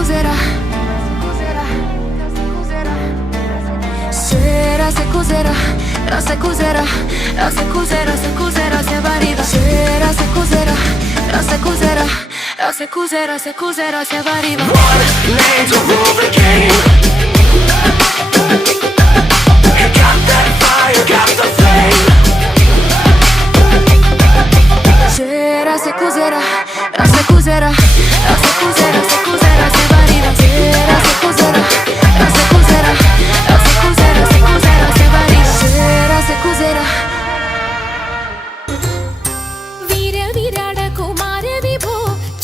cos'era. Sera se cos'era, se cos'era, se cos'era, se cos'era, se variva. Sera se cos'era, se cos'era, se cos'era, se cos'era, se variva. One name to rule the game. Got that fire, got the flame. Sera se cos'era, se cos'era, se cos'era, se cos'era, se variva. Sera se cos'era, se cos'era, se cos'era, se cos'era, se variva. Sera se cos'era. വീര വിരാട കുമാര വിഭോ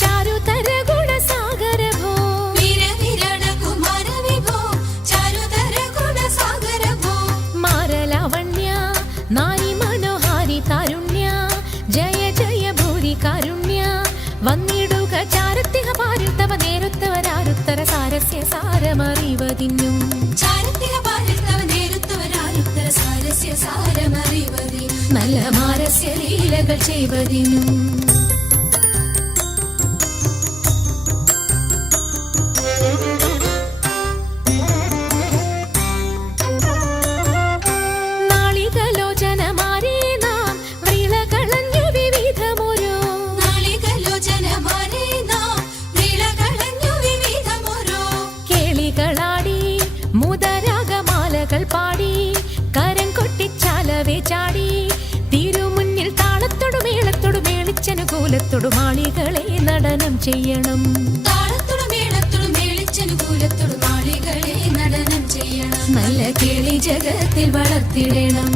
ചാരുതര ഗുണസാഗര ഭോ വീര വിരാട കുമാര വിഭോ ചാരുതര ഗുണസാഗര ഭോ മാരലാവണ്യ നാരി മനോഹാരി താരുണ്യ ജയ ജയ ഭൂരി കാരുണ്യ വന്നിടുക ചാരത്തിഹ പാരിൽ തവ നേരുത്തവരാരുത്തര സാരസ്യ സാരമറിവതിന്നും ചാരത്തിഹ പാരിൽ തവ നേരുത്തവരാരുത്തര സാരസ്യ സാരമറിവതിനും നല്ല മാരസ്യ ലീലകൾ ചെയ്വതിനും നാളികലോചനമാരേ നാം വ്രീളകളഞ്ഞു വിവിധമൊരു നാളികലോചനമാരേ നാം വ്രീളകളഞ്ഞു വിവിധമൊരു കേളികളാടി മുദരാഗമാലകൾ പാടി കരം കൊട്ടിച്ചാലവേ ചാടി തിരുമുന്നിൽ താളത്തോടു മേളത്തോടു മേളിച്ചനുകൂലത്തോടു മാളികളെ നടനം ചെയ്യണം താളത്തോടു മേളത്തോടു മേളിച്ചനുകൂലത്തോടു മാളികളെ നടനം ചെയ്യണം നല്ല കേളി ജഗത്തിൽ വളർത്തിടണം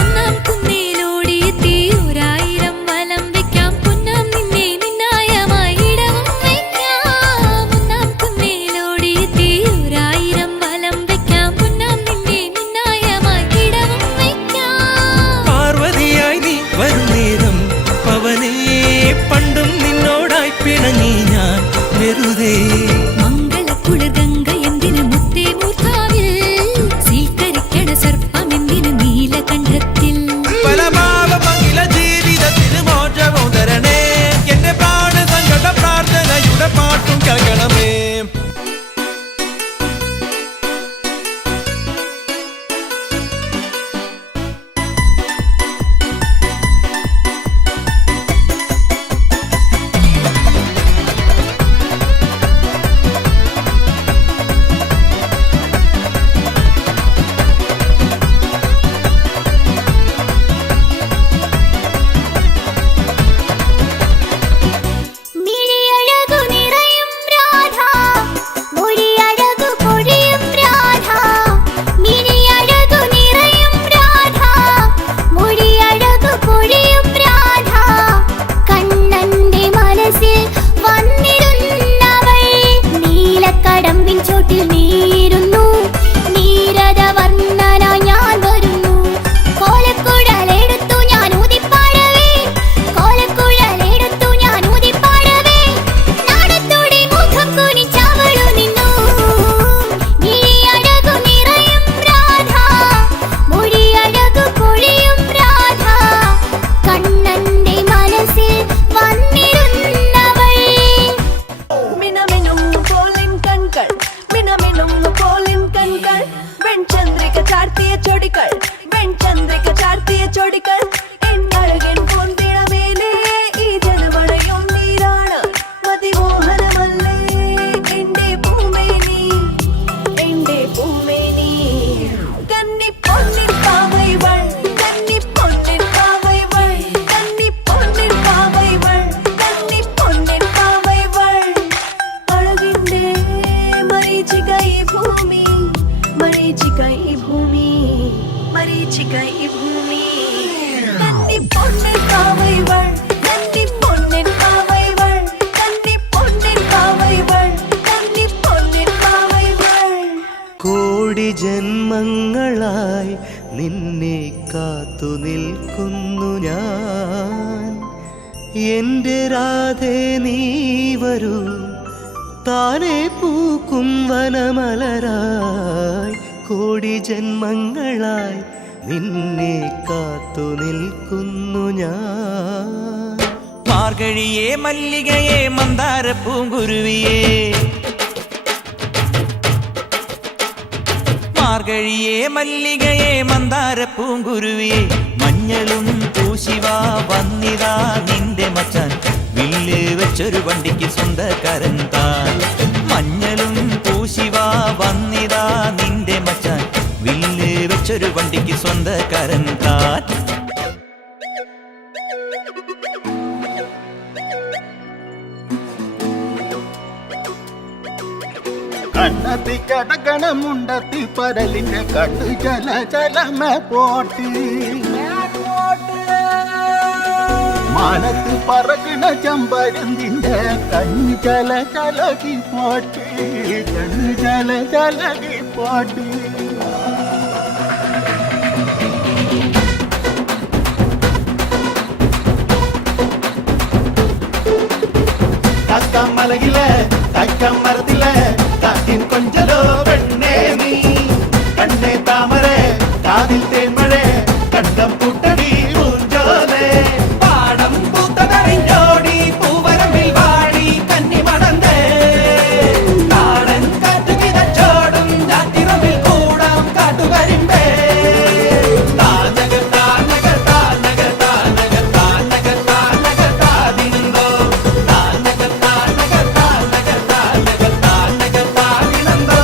ഒന്നാം കുന്നിലൂടി തീയൊരായിരം വലം വെക്കാം പൊന്നാം നിന്നെ നിന്നായമായി ഇടവും വെക്കാം ഒന്നാം കുന്നിലൂടി നിന്നെ കാത്തു നിൽക്കുന്നു ഞാൻ. എൻ്റെ രാധേ നീ വരൂ, താനെ പൂക്കും വനമലരായി കോടി ജന്മങ്ങളായി നിന്നെ കാത്തു നിൽക്കുന്നു ഞാൻ. മാർഗഴിയേ മല്ലികയെ മന്ദാര പൂങ്കുരുവിയേ, മാർഗഴിയേ മല്ലികയെ മന്ദാര പൂങ്കുരുവിയേ, മഞ്ഞളും പൂശിവാ വന്നിതാ നിന്റെ മച്ചാൻ, വില്ല് വെച്ചൊരു വണ്ടിക്ക് സ്വന്തക്കാരൻ താൻ. മഞ്ഞളും പൂശിവാ വന്നിതാ നിന്റെ മച്ചാൻ, വില്ല് വെച്ചൊരു വണ്ടിക്ക് സ്വന്തക്കാരൻ താൻ. കണ്ണത്തി കടകണമുണ്ടത്തി പരലിന്റെ കണ്ണു ചല ചലമ പോട്ടി, മാനത്ത് പറക്കണ ചമ്പരന്തിന്റെ കണ്ണു ചല ചലകി പോട്ടി, കണ്ണു ചല ചലകി പോട്ടി. കക്കമലയിലെ കക്കമരത്തിലെ കാറ്റിൻ കൊഞ്ചലോ പെണ്ണേ നീ, കണ്ണേ താമരെ കാതിൽ തേന്മഴേ കണ്ടം പൂട്ടടി പൂഞ്ചോലേ. പാടം പൂത്തതറിഞ്ഞോടി പൂവരമ്പിൽ വാടി കന്നി മടന്തേ, കാടൻ കാറ്റു കിതച്ചോടും ഞാറ്റിറമ്പിൽ കൂടാം കാട്ടുകരിമ്പേ. താനക താനക താനക താനക താനക താനക താതിന്തോ, താനക താനക താനക താനക താനക താതിനന്തോ.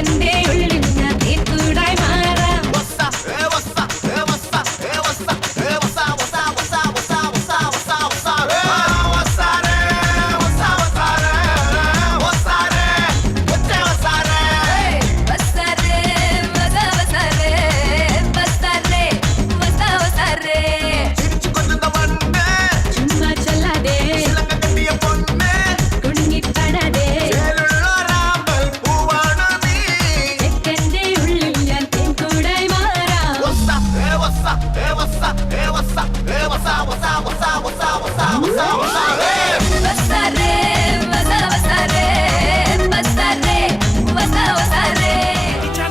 എന്റെ ഉള്ളിൽ ഞാൻ തീർക്കൂടായി മാറാം. വസാരേ വസാ വസാരേ, വസാരേ വസാ വസാരേ. ചുമ്മാ ചൊല്ലാതെ കുടുങ്ങിപ്പെടാതെ, എന്റെ ഉള്ളിൽ ഞാൻ തീർക്കൂടായി മാറാം. വസാരേ വസാ വസാരേ, வசாரே வசா வசாரே.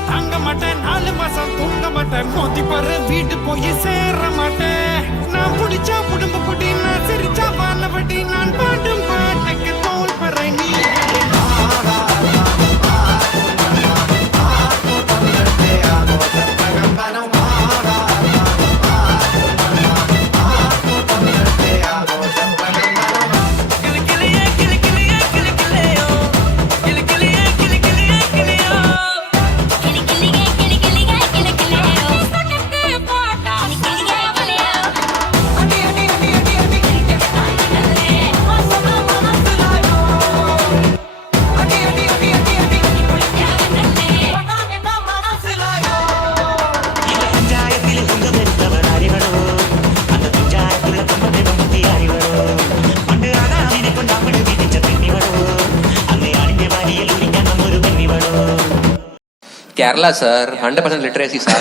தாங்க மாட்டேன், 4 மாசம் தூங்க மாட்டேன், மோதி பாரு வீட்டு போய் சேர மாட்டேன். நான் புடிச்சா புடும்பு புடி, நான் சிரிச்சா பாலபடி, நான் பாட்டும் பாட்டுக்கு தோல் பறை நீ. Kerala sir, 100% literacy sir.